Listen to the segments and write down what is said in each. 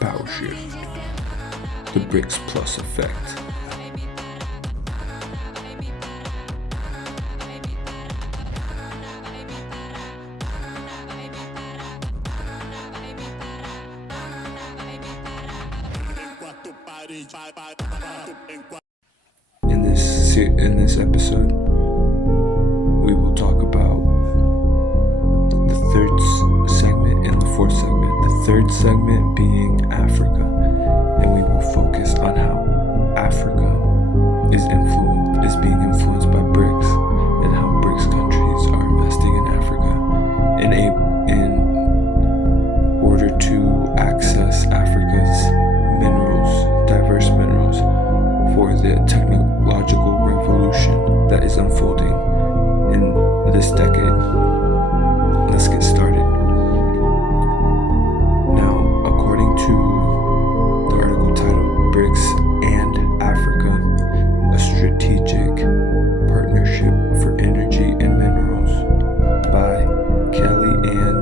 Power Shift, the BRICS Plus effect. In this episode, we will talk about the third segment and the fourth segment. The third segment being Africa, and we will focus on how Africa is being influenced by BRICS, and how BRICS countries are investing in Africa in order to access Africa's minerals, diverse minerals, for the technological revolution that is unfolding in this decade. Let's get started. Now, according to the article titled BRICS and Africa, a strategic partnership for energy and minerals by Kelly Ann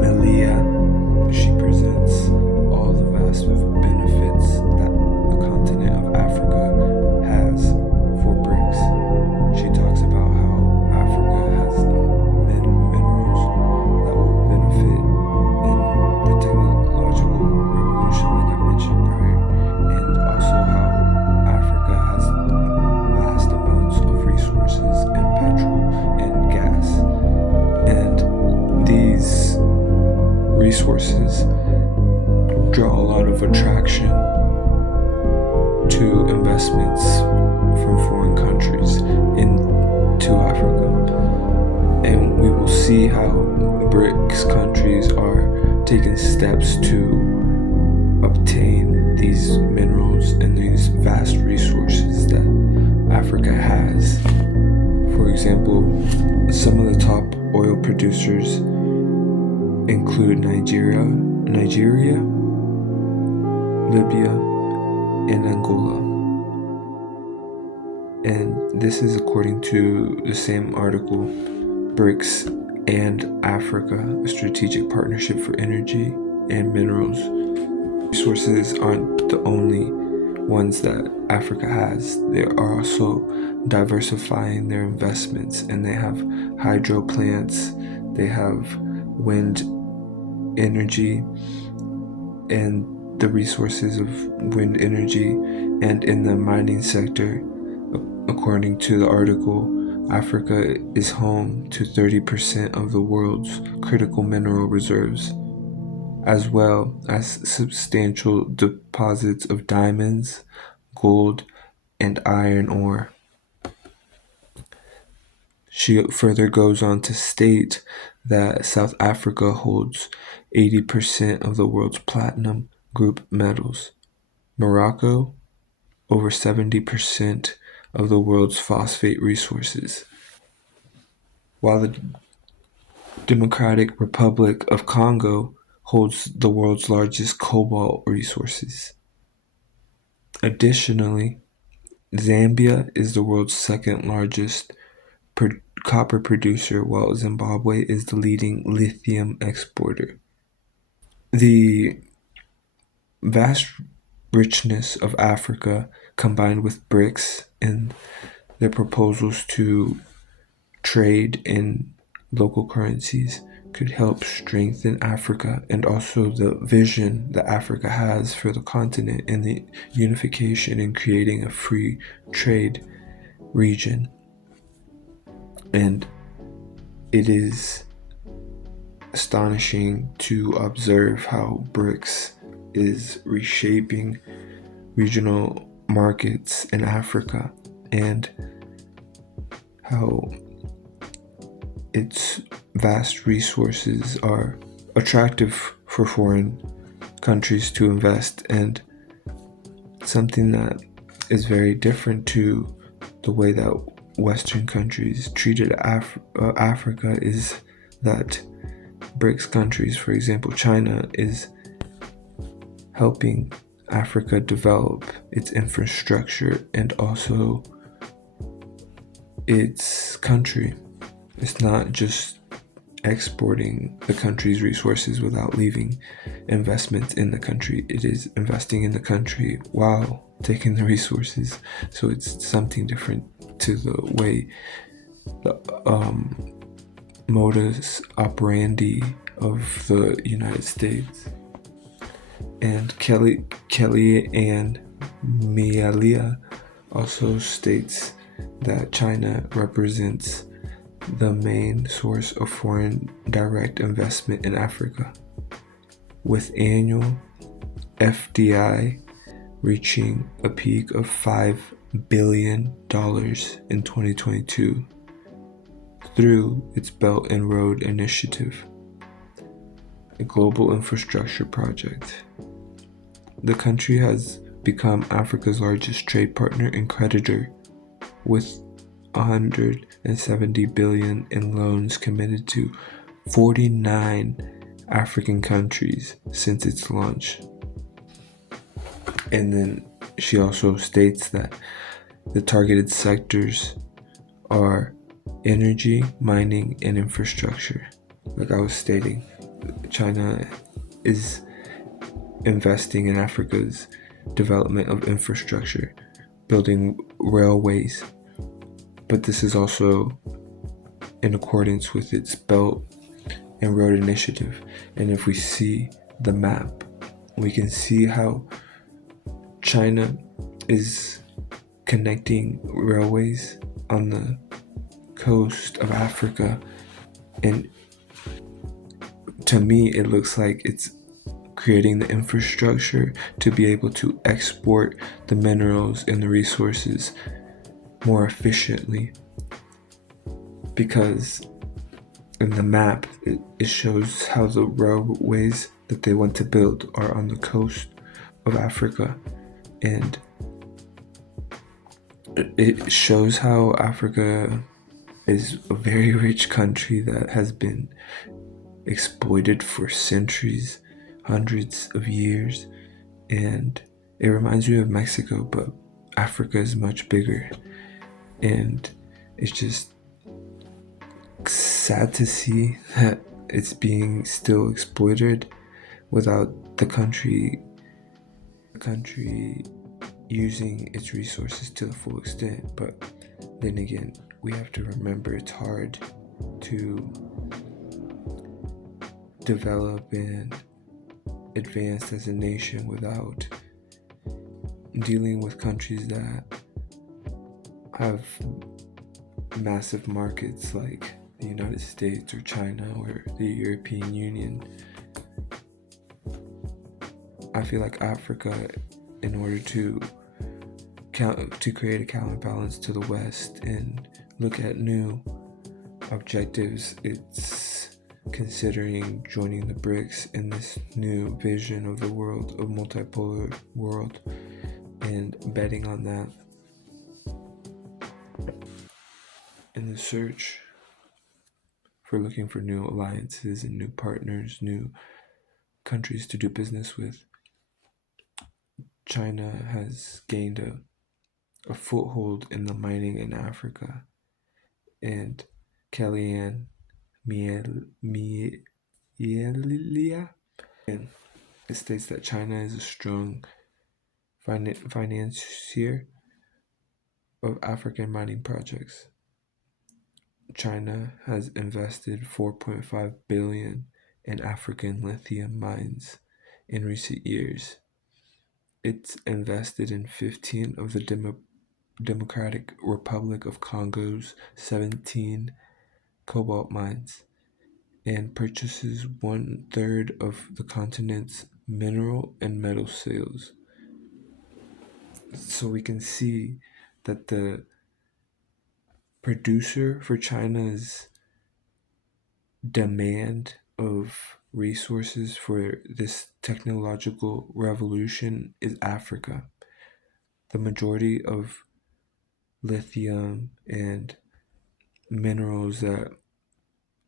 Melia, she presents all the vast benefits that the continent of Africa has for BRICS. She talks about how Africa has minerals that will benefit in the technological revolution, like I mentioned prior, and also how Africa has vast amounts of resources and petrol and gas. And these resources draw a lot of attraction to investments from foreign countries into Africa. And we will see how BRICS countries are taking steps to obtain these minerals and these vast resources that Africa has. For example, some of the top oil producers include Nigeria, Libya, and Angola. And this is according to the same article, BRICS and Africa, a strategic partnership for energy and minerals. Resources aren't the only ones that Africa has. They are also diversifying their investments, and they have hydro plants, they have wind energy, and the resources of wind energy. And in the mining sector, according to the article, Africa is home to 30% of the world's critical mineral reserves, as well as substantial deposits of diamonds, gold, and iron ore. She further goes on to state that South Africa holds 80% of the world's platinum group metals. Morocco, over 70% of the world's phosphate resources, while the Democratic Republic of Congo holds the world's largest cobalt resources. Additionally, Zambia is the world's second largest copper producer, while Zimbabwe is the leading lithium exporter. The vast richness of Africa, combined with BRICS and their proposals to trade in local currencies, could help strengthen Africa, and also the vision that Africa has for the continent and the unification and creating a free trade region. And it is astonishing to observe how BRICS is reshaping regional markets in Africa, and how its vast resources are attractive for foreign countries to invest. And something that is very different to the way that Western countries treated Africa is that BRICS countries, for example China, is helping Africa develop its infrastructure and also its country. It's not just exporting the country's resources without leaving investments in the country. It is investing in the country while taking the resources. So it's something different to the way the modus operandi of the United States. And Kelly and Mielia also states that China represents the main source of foreign direct investment in Africa, with annual FDI reaching a peak of $5 billion in 2022 through its Belt and Road Initiative, a global infrastructure project. The country has become Africa's largest trade partner and creditor, with 170 billion in loans committed to 49 African countries since its launch. And then she also states that the targeted sectors are energy, mining, and infrastructure. Like I was stating, China is investing in Africa's development of infrastructure, building railways. But this is also in accordance with its Belt and Road Initiative. And if we see the map, we can see how China is connecting railways on the coast of Africa. And to me, it looks like it's creating the infrastructure to be able to export the minerals and the resources more efficiently, because in the map it shows how the railways that they want to build are on the coast of Africa, and it shows how Africa is a very rich country that has been exploited for centuries, hundreds of years. And it reminds me of Mexico, but Africa is much bigger. And it's just sad to see that it's being still exploited without the country using its resources to the full extent. But then again, we have to remember it's hard to develop and advance as a nation without dealing with countries that have massive markets like the United States or China or the European Union. I feel like Africa, in order to create a counterbalance to the West and look at new objectives, it's considering joining the BRICS in this new vision of the world, of multipolar world, and betting on that. In the search for looking for new alliances and new partners, new countries to do business with, China has gained a foothold in the mining in Africa. And Kellyanne Mielia, and it states that China is a strong financier of African mining projects. China has invested 4.5 billion in African lithium mines in recent years. It's invested in 15 of the Democratic Republic of Congo's 17 cobalt mines, and purchases 1/3 of the continent's mineral and metal sales. So we can see that the producer for China's demand of resources for this technological revolution is Africa. The majority of lithium and minerals that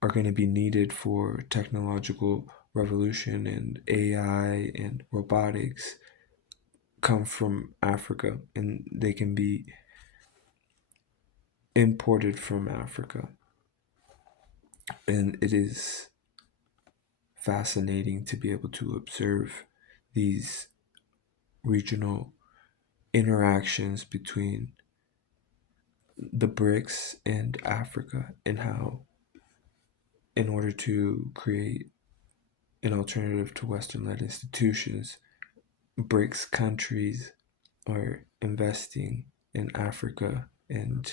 are going to be needed for technological revolution and AI and robotics come from Africa, and they can be imported from Africa. And it is fascinating to be able to observe these regional interactions between the BRICS and Africa, and how, in order to create an alternative to Western led institutions, BRICS countries are investing in Africa and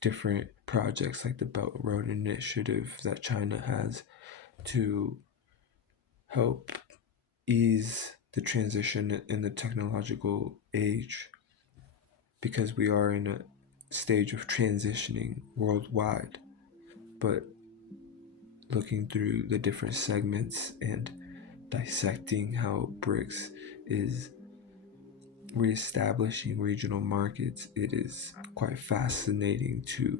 different projects like the Belt Road Initiative that China has to help ease the transition in the technological age, because we are in a stage of transitioning worldwide. But looking through the different segments and dissecting how BRICS is reestablishing regional markets, it is quite fascinating to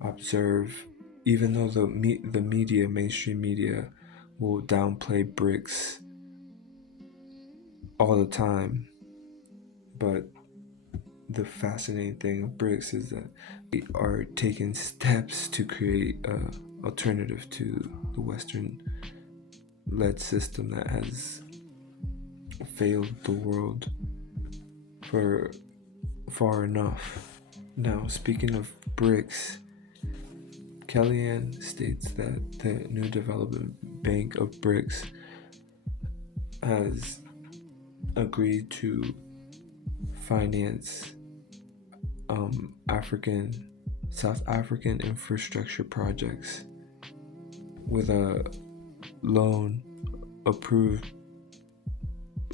observe. Even though the media, mainstream media, will downplay BRICS all the time, but the fascinating thing of BRICS is that we are taking steps to create an alternative to the Western-led system that has failed the world for far enough. Now, speaking of BRICS, Kellyanne states that the new development bank of BRICS has agreed to finance South African infrastructure projects with a loan approved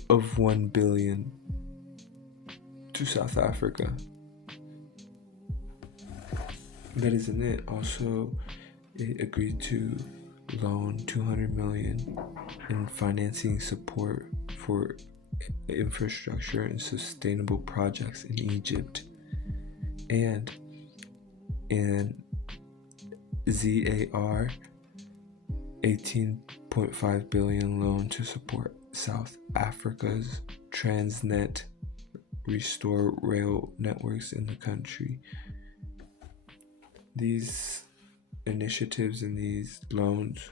of $1 billion to South Africa. That isn't it. Also, it agreed to loan $200 million in financing support for infrastructure and sustainable projects in Egypt, and in ZAR $18.5 billion loan to support South Africa's Transnet restore rail networks in the country. These initiatives and these loans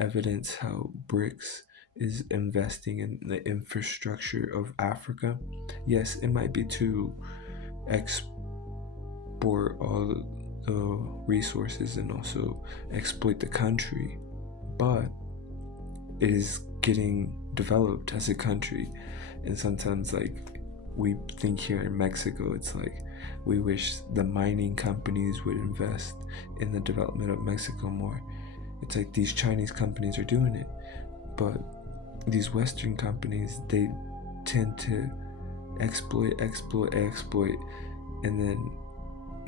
evidence how BRICS is investing in the infrastructure of Africa. Yes, it might be to export all the resources and also exploit the country, but it is getting developed as a country. And sometimes, like, we think here in Mexico, it's like we wish the mining companies would invest in the development of Mexico more. It's like these Chinese companies are doing it, but these Western companies, they tend to exploit, and then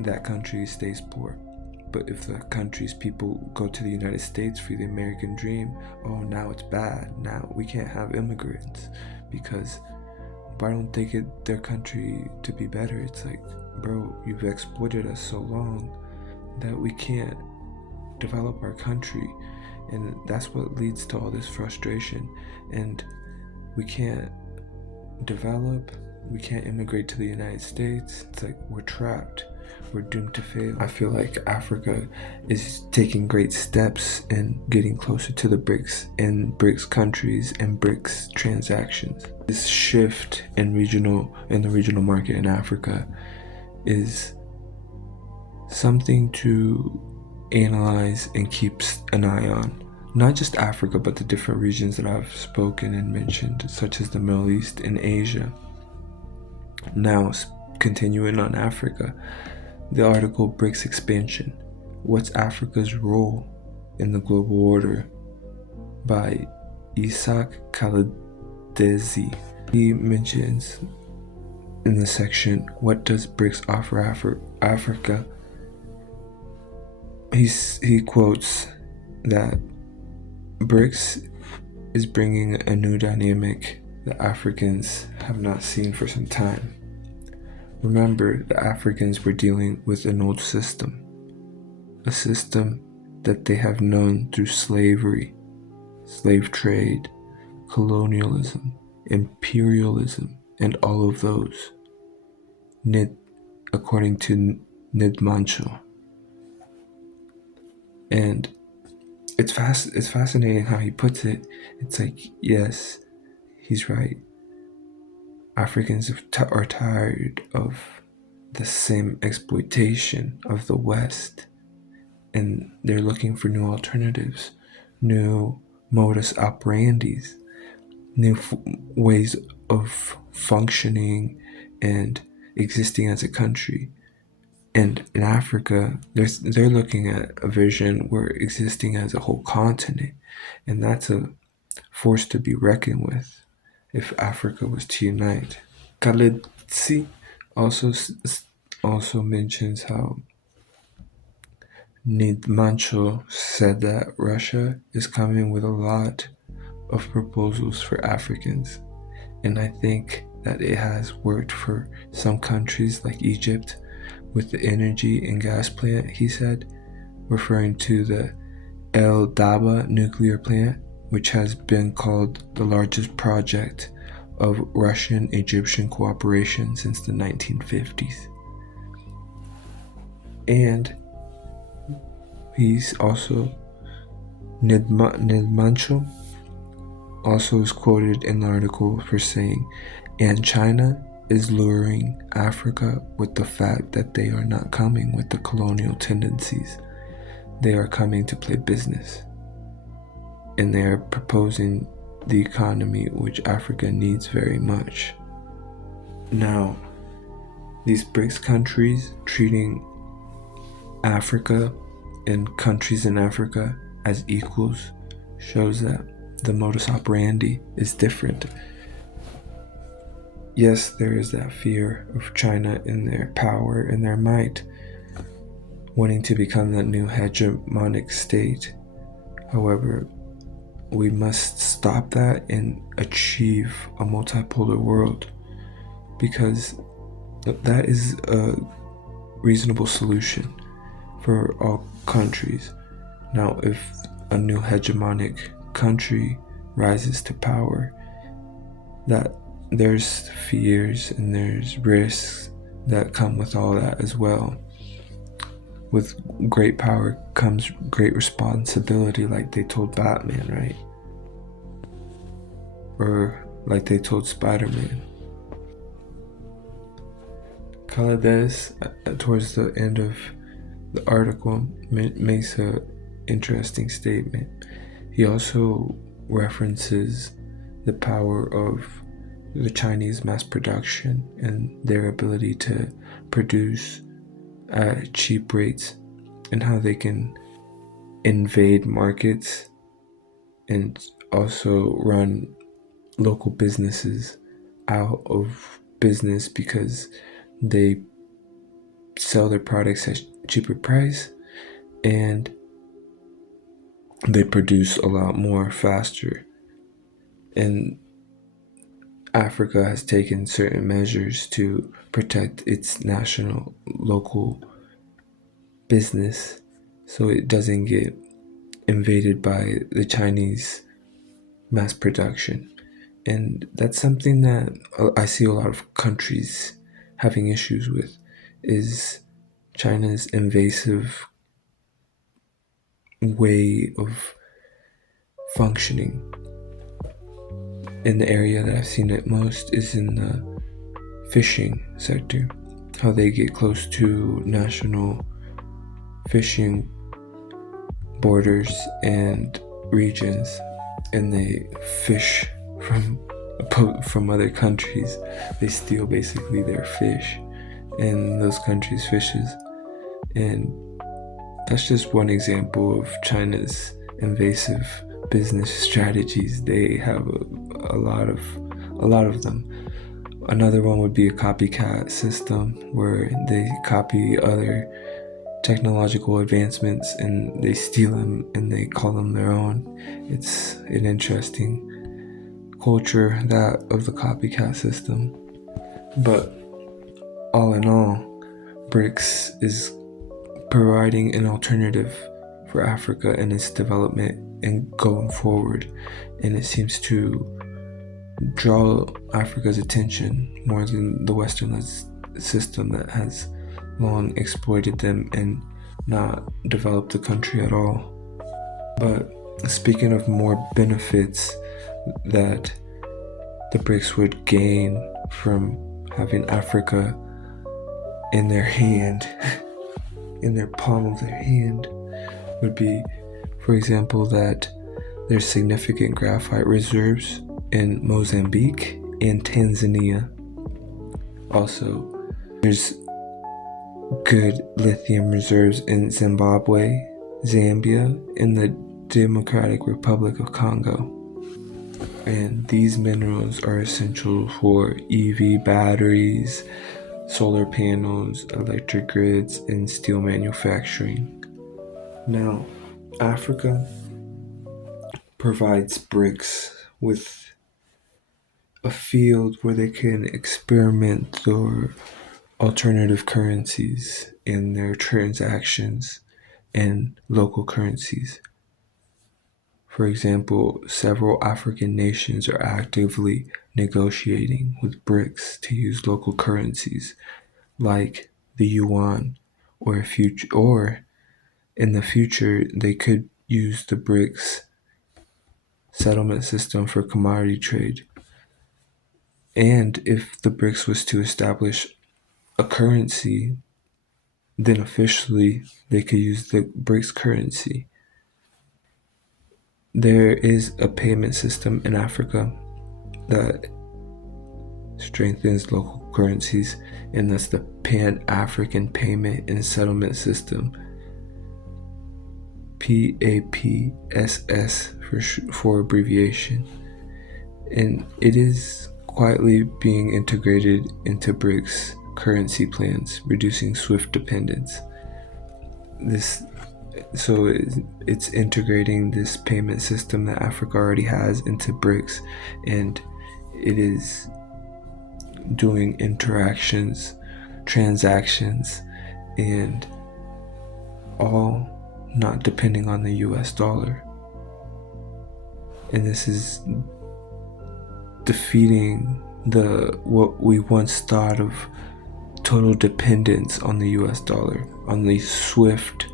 that country stays poor. But if the country's people go to the United States for the American dream, oh, now it's bad. Now we can't have immigrants because why don't they get their country to be better? It's like, bro, you've exploited us so long that we can't develop our country. And that's what leads to all this frustration. And we can't develop, we can't immigrate to the United States. It's like we're trapped. We're doomed to fail. I feel like Africa is taking great steps in getting closer to the BRICS and BRICS countries and BRICS transactions. This shift in the regional market in Africa is something to analyze and keep an eye on. Not just Africa, but the different regions that I've spoken and mentioned, such as the Middle East and Asia. Now, continuing on Africa, the article BRICS Expansion: What's Africa's Role in the Global Order by Isaac Kaladezi. He mentions in the section, what does BRICS offer Africa? He quotes that BRICS is bringing a new dynamic that Africans have not seen for some time. Remember, the Africans were dealing with an old system, a system that they have known through slavery, slave trade, colonialism, imperialism, and all of those, according to Nid Mancho. And it's fascinating how he puts it. It's like, yes, he's right. Africans are tired of the same exploitation of the West, and they're looking for new alternatives, new modus operandis, new ways of functioning and existing as a country. And in Africa, they're looking at a vision where existing as a whole continent, and that's a force to be reckoned with if Africa was to unite. Khalid also also mentions how Nidmancho said that Russia is coming with a lot of proposals for Africans, and I think that it has worked for some countries like Egypt with the energy and gas plant, he said, referring to the El Daba nuclear plant, which has been called the largest project of Russian-Egyptian cooperation since the 1950s. And he's also, Nidmancho also is quoted in the article for saying, and China is luring Africa with the fact that they are not coming with the colonial tendencies. They are coming to play business. And they are proposing the economy which Africa needs very much. Now, these BRICS countries treating Africa and countries in Africa as equals shows that the modus operandi is different. Yes, there is that fear of China and their power and their might, wanting to become that new hegemonic state. However, we must stop that and achieve a multipolar world, because that is a reasonable solution for all countries. Now, if a new hegemonic country rises to power, that there's fears and there's risks that come with all that as well. With great power comes great responsibility, like they told Batman, right? Or like they told Spider-Man. Calades, towards the end of the article, makes an interesting statement. He also references the power of the Chinese mass production and their ability to produce at cheap rates, and how they can invade markets and also run local businesses out of business because they sell their products at cheaper price and they produce a lot more faster. And Africa has taken certain measures to protect its national local business so it doesn't get invaded by the Chinese mass production. And that's something that I see a lot of countries having issues with, is China's invasive way of functioning. And the area that I've seen it most is in the fishing sector, how they get close to national fishing borders and regions, and they fish from other countries. They steal basically their fish and those countries' fishes. And that's just one example of China's invasive business strategies. They have a lot of them. Another one would be a copycat system, where they copy other technological advancements and they steal them and they call them their own. It's an interesting culture, that of the copycat system. But all in all, BRICS is providing an alternative for Africa and its development and going forward, and it seems to draw Africa's attention more than the Westernized system that has long exploited them and not developed the country at all. But speaking of more benefits that the BRICS would gain from having Africa in their hand, in their palm of their hand, would be, for example, that there's significant graphite reserves in Mozambique and Tanzania. Also, there's good lithium reserves in Zimbabwe, Zambia, and the Democratic Republic of Congo. And these minerals are essential for EV batteries, solar panels, electric grids, and steel manufacturing. Now, Africa provides BRICS with a field where they can experiment their alternative currencies in their transactions and local currencies. For example, several African nations are actively negotiating with BRICS to use local currencies like the yuan, or in the future they could use the BRICS settlement system for commodity trade. And if the BRICS was to establish a currency, then officially they could use the BRICS currency. There is a payment system in Africa that strengthens local currencies, and that's the Pan-African Payment and Settlement System, PAPSS for abbreviation. And it is quietly being integrated into BRICS currency plans, reducing SWIFT dependence. It's integrating this payment system that Africa already has into BRICS, and it is doing transactions, and all not depending on the US dollar. And this is defeating what we once thought of total dependence on the US dollar, on these SWIFT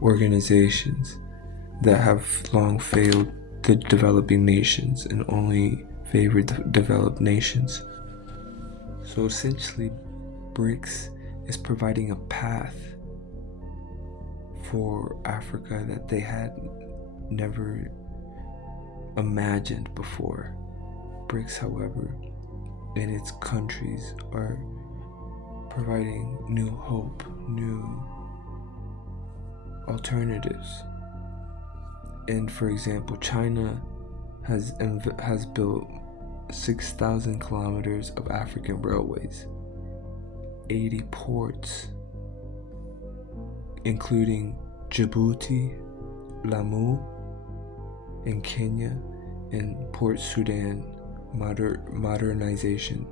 organizations that have long failed the developing nations and only favored the developed nations. So essentially, BRICS is providing a path for Africa that they had never imagined before. BRICS, however, and its countries are providing new hope, new alternatives. And for example, China has built 6,000 kilometers of African railways, 80 ports, including Djibouti, Lamu in Kenya, and Port Sudan modernization.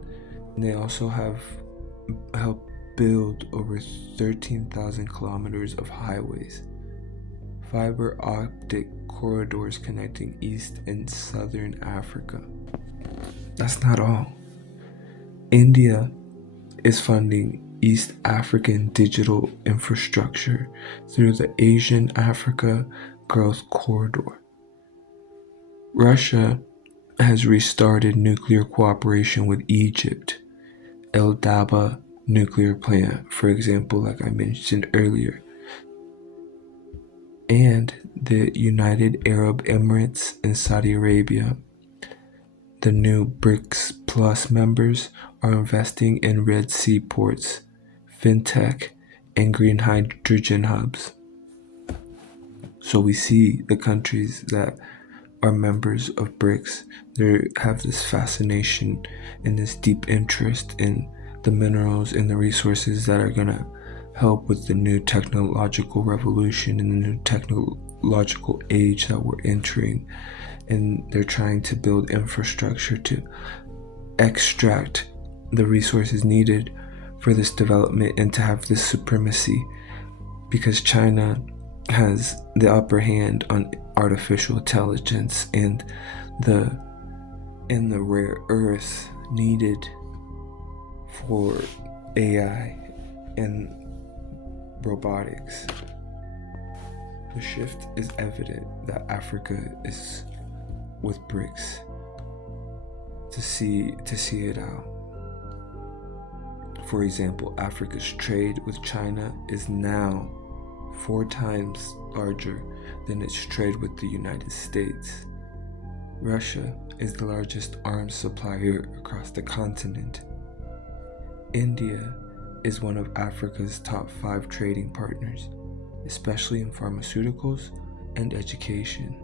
And they also have helped build over 13,000 kilometers of highways, fiber optic corridors connecting East and Southern Africa. That's not all. India is funding East African digital infrastructure through the Asian Africa Growth Corridor. Russia has restarted nuclear cooperation with Egypt, El Daba nuclear plant, for example, like I mentioned earlier. And the United Arab Emirates and Saudi Arabia, the new BRICS Plus members, are investing in Red Sea ports, fintech, and green hydrogen hubs. So we see the countries that are members of BRICS, they have this fascination and this deep interest in the minerals and the resources that are going to help with the new technological revolution and the new technological age that we're entering. And they're trying to build infrastructure to extract the resources needed for this development and to have this supremacy, because China has the upper hand on artificial intelligence and the rare earth needed for AI and robotics. The shift is evident that Africa is with BRICS to see it out. For example, Africa's trade with China is now 4 times larger than its trade with the United States. Russia is the largest arms supplier across the continent. India is one of Africa's top 5 trading partners, especially in pharmaceuticals and education.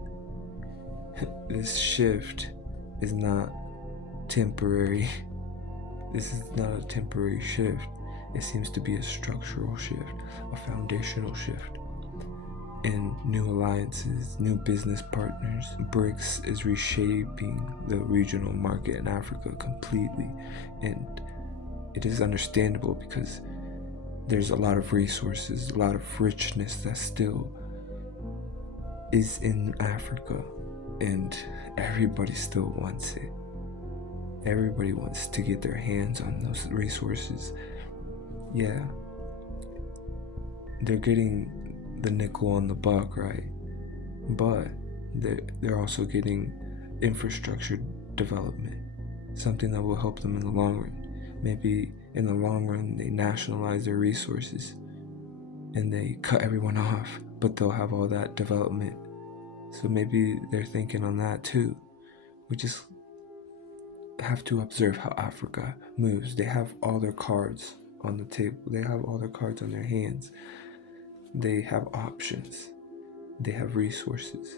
This shift is not temporary. This is not a temporary shift. It seems to be a structural shift, a foundational shift. In new alliances, new business partners, BRICS is reshaping the regional market in Africa completely. And it is understandable because there's a lot of resources, a lot of richness that still is in Africa, and everybody still wants it. Everybody wants to get their hands on those resources. Yeah, they're getting the nickel on the buck, right? But they're also getting infrastructure development, something that will help them in the long run. Maybe in the long run they nationalize their resources and they cut everyone off, but they'll have all that development. So maybe they're thinking on that too. We just have to observe how Africa moves. They have all their cards on the table. They have all their cards on their hands. They have options. They have resources.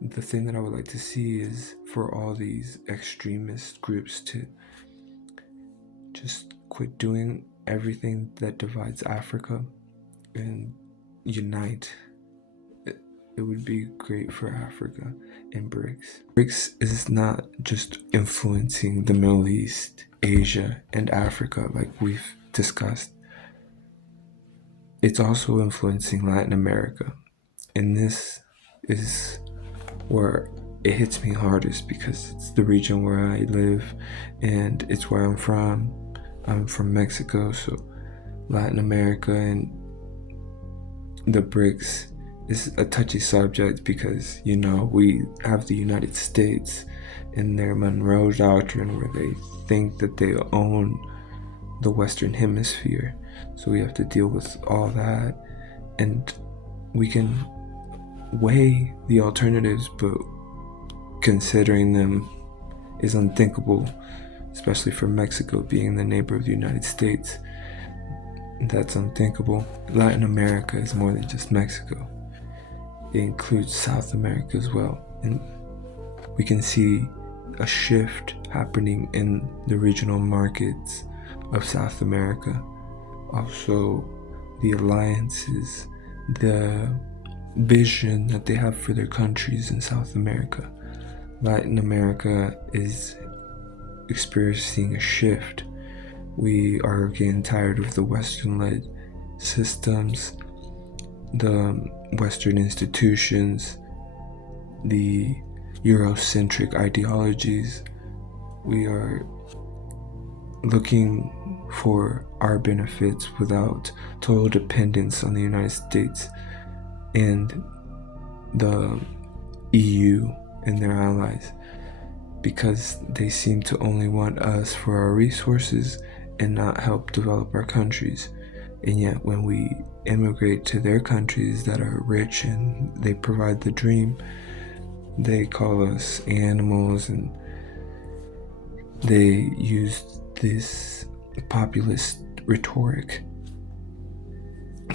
The thing that I would like to see is for all these extremist groups to just quit doing everything that divides Africa and unite. It would be great for Africa and BRICS. BRICS is not just influencing the Middle East, Asia, and Africa like we've discussed. It's also influencing Latin America. And this is where it hits me hardest because it's the region where I live and it's where I'm from. I'm from Mexico, so Latin America and the BRICS is a touchy subject because, we have the United States and their Monroe Doctrine where they think that they own the Western Hemisphere. So we have to deal with all that, and we can weigh the alternatives, but considering them is unthinkable, especially for Mexico being the neighbor of the United States. That's unthinkable. Latin America is more than just Mexico. It includes South America as well. And we can see a shift happening in the regional markets of South America. Also, the alliances, the vision that they have for their countries in South America. Latin America is experiencing a shift. We are getting tired of the Western-led systems, the Western institutions, the Eurocentric ideologies. We are looking for our benefits without total dependence on the United States and the EU and their allies, because they seem to only want us for our resources and not help develop our countries. And yet when we immigrate to their countries that are rich and they provide the dream, they call us animals, and they use this populist rhetoric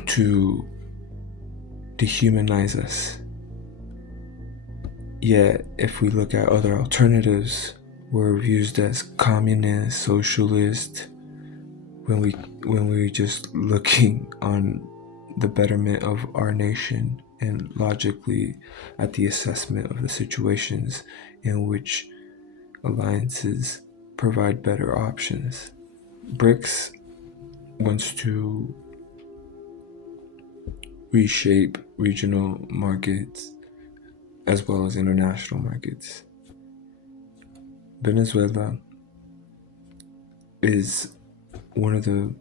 to dehumanize us. Yet if we look at other alternatives, we're used as communist, socialist, when we're just looking on the betterment of our nation and logically at the assessment of the situations in which alliances provide better options. BRICS wants to reshape regional markets as well as international markets. Venezuela is one of the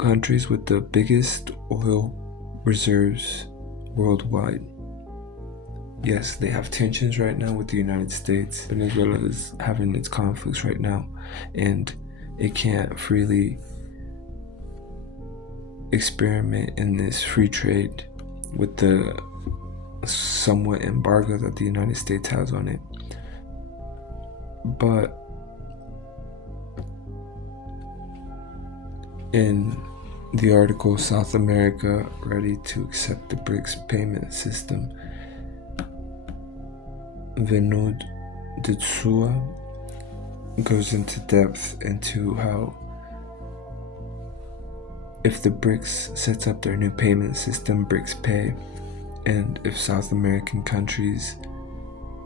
countries with the biggest oil reserves worldwide. Yes, they have tensions right now with the United States. Venezuela is having its conflicts right now, and it can't freely experiment in this free trade with the somewhat embargo that the United States has on it. But in the article, South America ready to accept the BRICS payment system, Venud Ditsua goes into depth into how if the BRICS sets up their new payment system, BRICS Pay, and if South American countries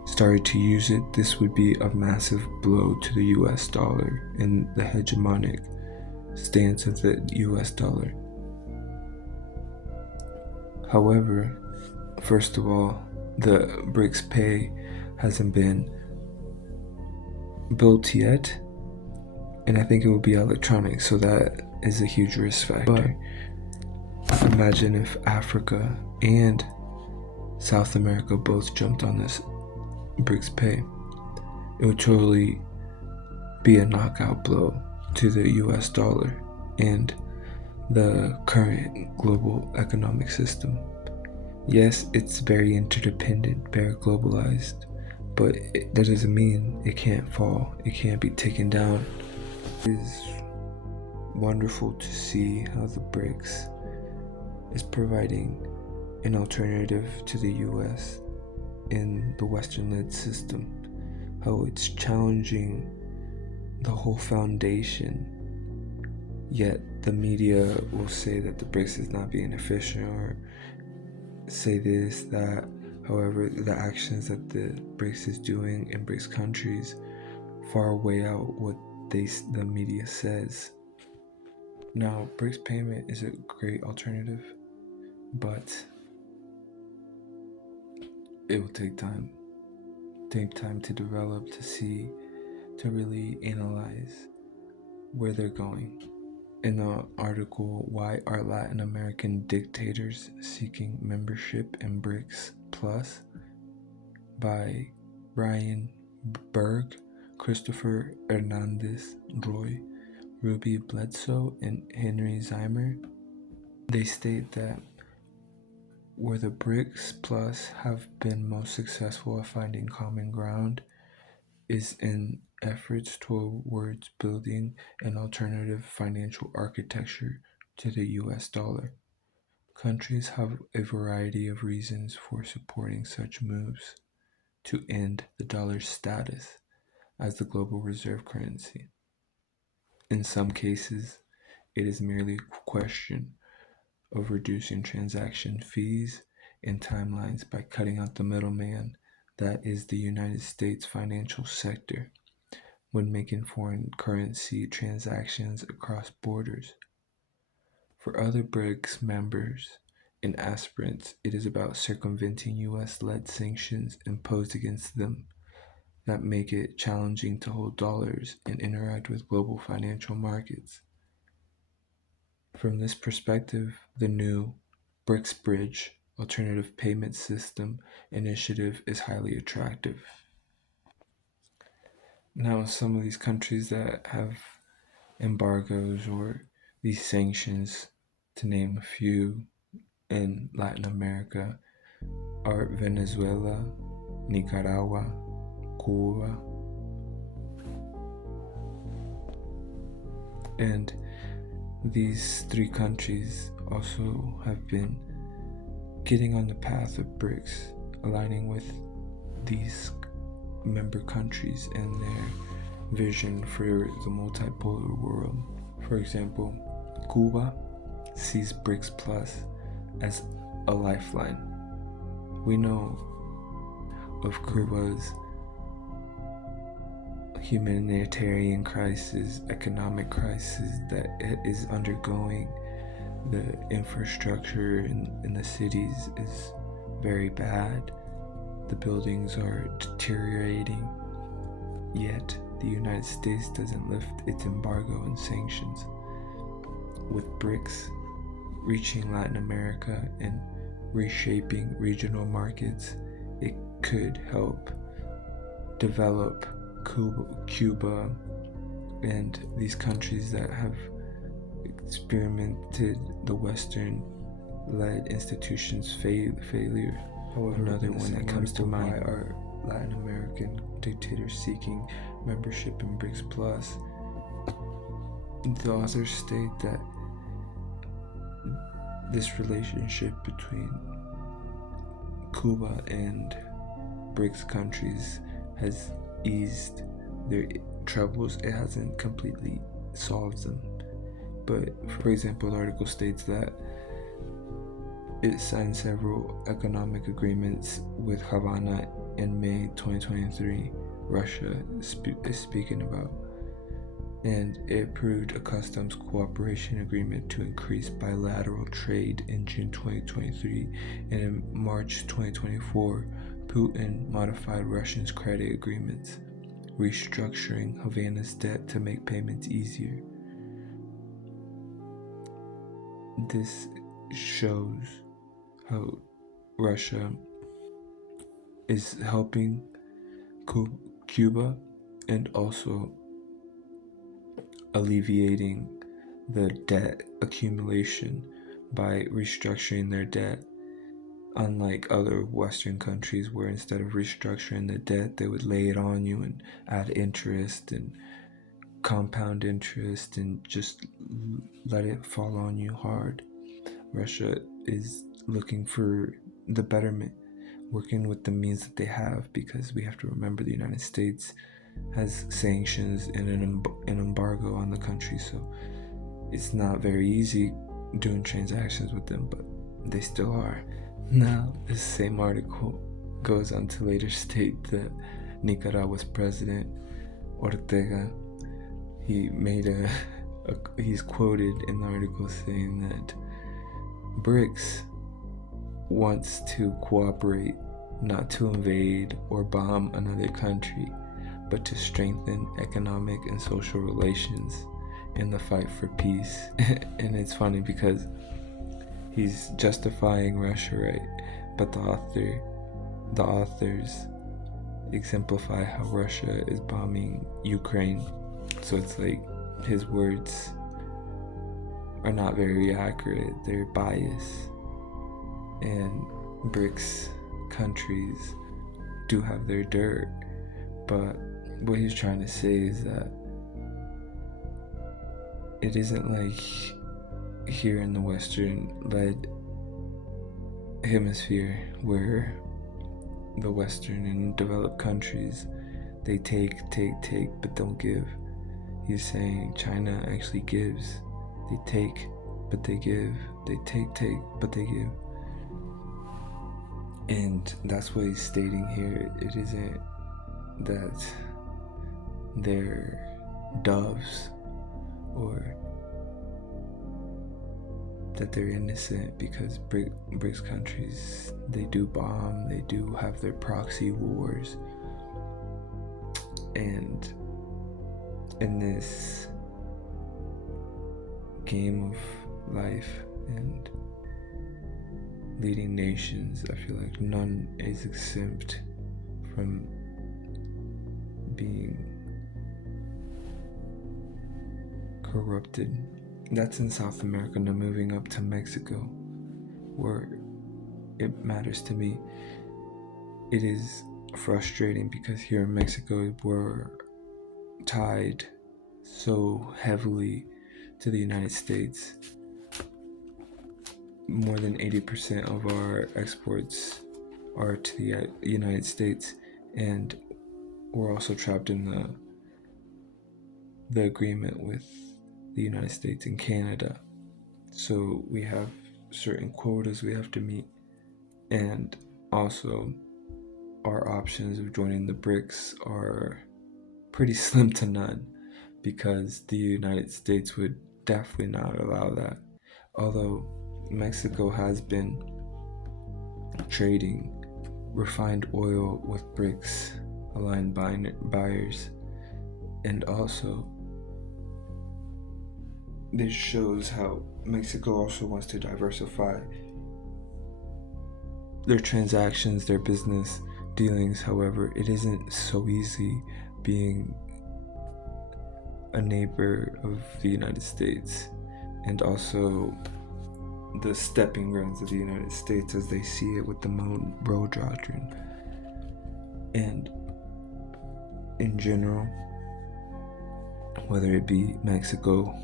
started to use it, this would be a massive blow to the US dollar and the hegemonic stance of the US dollar. However, first of all, the BRICS Pay hasn't been built yet, and I think it will be electronic, so that is a huge risk factor. But imagine if Africa and South America both jumped on this BRICS Pay. It would totally be a knockout blow to the US dollar and the current global economic system. Yes, it's very interdependent, very globalized, but that doesn't mean it can't fall, it can't be taken down. It is wonderful to see how the BRICS is providing an alternative to the US in the Western-led system, how it's challenging the whole foundation, yet the media will say that the BRICS is not being efficient or say this, that. However, the actions that the BRICS is doing in BRICS countries far weigh out what the media says. Now, BRICS payment is a great alternative, but it will take time to develop, to see, to really analyze where they're going. In the article, Why Are Latin American Dictators Seeking Membership in BRICS Plus by Brian Berg, Christopher Hernandez Roy, Ruby Bledsoe, and Henry Zeimer, they state that where the BRICS Plus have been most successful at finding common ground is in efforts towards building an alternative financial architecture to the US dollar. Countries have a variety of reasons for supporting such moves to end the dollar's status as the global reserve currency. In some cases, it is merely a question of reducing transaction fees and timelines by cutting out the middleman that is the United States financial sector when making foreign currency transactions across borders. For other BRICS members and aspirants, it is about circumventing US-led sanctions imposed against them that make it challenging to hold dollars and interact with global financial markets. From this perspective, the new BRICS Bridge alternative payment system initiative is highly attractive. Now, some of these countries that have embargoes or these sanctions, to name a few, in Latin America are Venezuela, Nicaragua, Cuba, and these three countries also have been getting on the path of BRICS, aligning with these member countries and their vision for the multipolar world. For example, Cuba sees BRICS Plus as a lifeline. We know of Cuba's humanitarian crisis, economic crisis that it is undergoing. The infrastructure in the cities is very bad. The buildings are deteriorating, yet the United States doesn't lift its embargo and sanctions. With BRICS, reaching Latin America and reshaping regional markets. It could help develop Cuba and these countries that have experimented the Western-led institutions' failure. However, another one that comes to mind are Latin American dictators seeking membership in BRICS Plus. The authors state that this relationship between Cuba and BRICS countries has eased their troubles. It hasn't completely solved them. But, for example, the article states that it signed several economic agreements with Havana in May 2023, Russia is speaking about. And it approved a customs cooperation agreement to increase bilateral trade in June 2023. And in March 2024, Putin modified Russia's credit agreements, restructuring Havana's debt to make payments easier. This shows how Russia is helping Cuba and also alleviating the debt accumulation by restructuring their debt, unlike other Western countries where instead of restructuring the debt, they would lay it on you and add interest and compound interest and just let it fall on you hard. Russia is looking for the betterment, working with the means that they have, because we have to remember the United States has sanctions and an embargo on the country, so it's not very easy doing transactions with them, but they still are. Now, this same article goes on to later state that Nicaragua's president, Ortega, he's quoted in the article saying that BRICS wants to cooperate, not to invade or bomb another country, but to strengthen economic and social relations in the fight for peace. And it's funny because he's justifying Russia, right? But the authors exemplify how Russia is bombing Ukraine. So it's like his words are not very accurate, they're biased. And BRICS countries do have their dirt, but what he's trying to say is that it isn't like here in the Western-led hemisphere where the Western and developed countries, they take, but don't give. He's saying China actually gives. They take, but they give. They take, but they give. And that's what he's stating here. It isn't that they're doves or that they're innocent, because BRICS countries, they do bomb, they do have their proxy wars. And in this game of life and leading nations, I feel like none is exempt from being corrupted. That's in South America. Now moving up to Mexico, where it matters to me. It is frustrating because here in Mexico we're tied so heavily to the United States. More than 80% of our exports are to the United States, and we're also trapped in the agreement with the United States and Canada. So we have certain quotas we have to meet, and also our options of joining the BRICS are pretty slim to none, because the United States would definitely not allow that. Although Mexico has been trading refined oil with BRICS aligned buyers, and also this shows how Mexico also wants to diversify their transactions, their business dealings. However, it isn't so easy being a neighbor of the United States, and also the stepping grounds of the United States as they see it with the Monroe Doctrine. And in general, whether it be Mexico,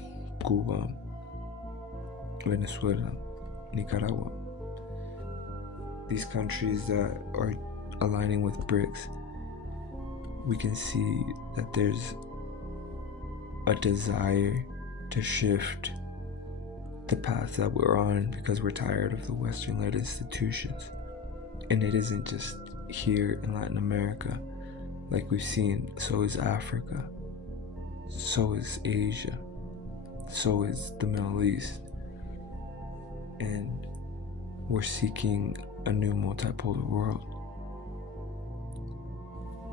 Cuba, Venezuela, Nicaragua, these countries that are aligning with BRICS, we can see that there's a desire to shift the path that we're on because we're tired of the Western-led institutions. And it isn't just here in Latin America, like we've seen. So is Africa, so is Asia, so is the Middle East. And we're seeking a new multipolar world.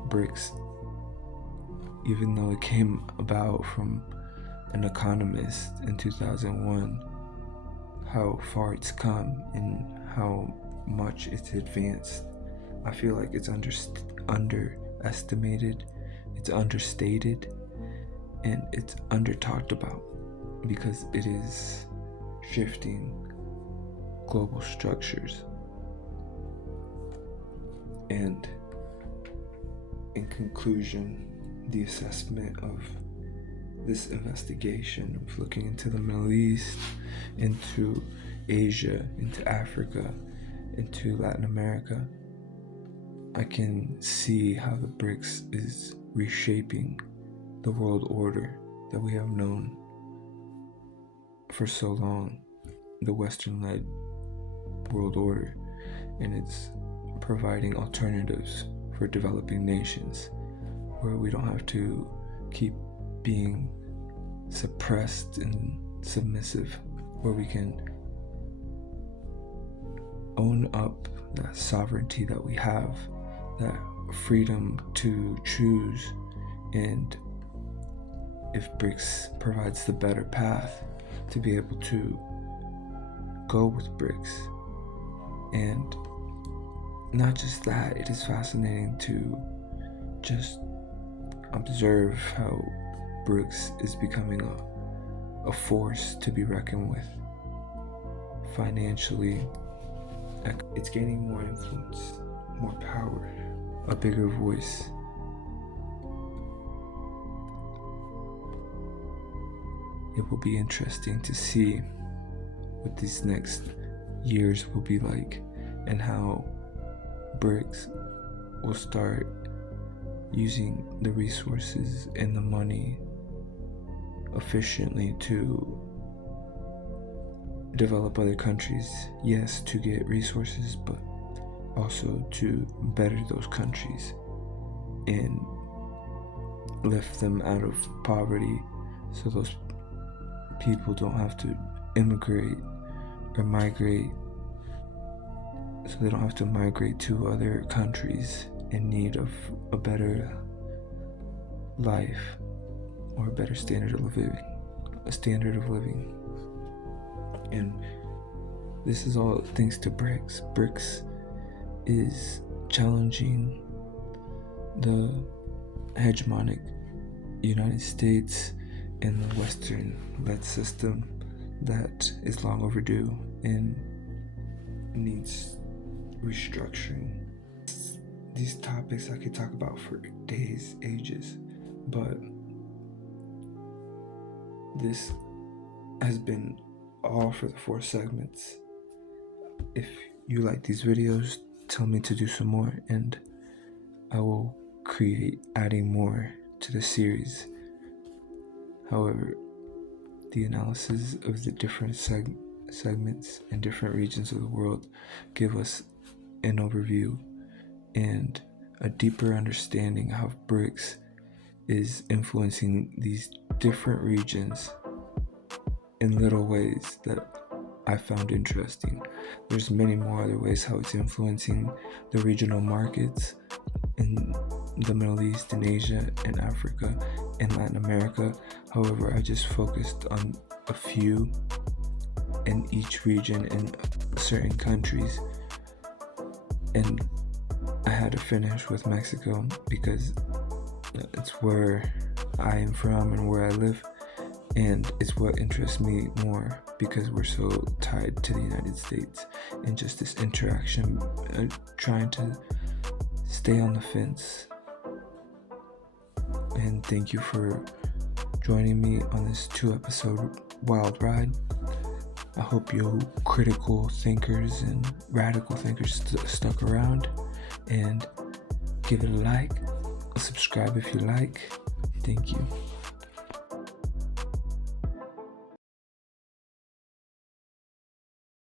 BRICS, even though it came about from an economist in 2001, how far it's come and how much it's advanced, I feel like it's underestimated, it's understated, and it's under-talked about because it is shifting global structures. And in conclusion, the assessment of this investigation of looking into the Middle East, into Asia, into Africa, into Latin America, I can see how the BRICS is reshaping the world order that we have known for so long, the Western-led world order, and it's providing alternatives for developing nations where we don't have to keep being suppressed and submissive, where we can own up that sovereignty that we have, that freedom to choose. And if BRICS provides the better path to be able to go with BRICS. And not just that, it is fascinating to just observe how BRICS is becoming a force to be reckoned with. Financially, it's gaining more influence, more power, a bigger voice. It will be interesting to see what these next years will be like and how BRICS will start using the resources and the money efficiently to develop other countries. Yes, to get resources, but also to better those countries and lift them out of poverty so those people don't have to immigrate or migrate, so they don't have to migrate to other countries in need of a better life or a better standard of living. And this is all thanks to BRICS. BRICS is challenging the hegemonic United States and the Western-led system that is long overdue and needs restructuring. These topics I could talk about for days, ages, but this has been all for the 4 segments. If you like these videos, tell me to do some more and I will create adding more to the series. However, the analysis of the different segments and different regions of the world give us an overview and a deeper understanding how BRICS is influencing these different regions in little ways that I found interesting. There's many more other ways how it's influencing the regional markets in the Middle East and Asia and Africa and Latin America. However, I just focused on a few in each region in certain countries, and I had to finish with Mexico because it's where I am from and where I live, and it's what interests me more because we're so tied to the United States, and just this interaction, trying to stay on the fence. And thank you for joining me on this 2-episode wild ride. I hope you critical thinkers and radical thinkers stuck around, and give it a like, subscribe if you like. Thank you.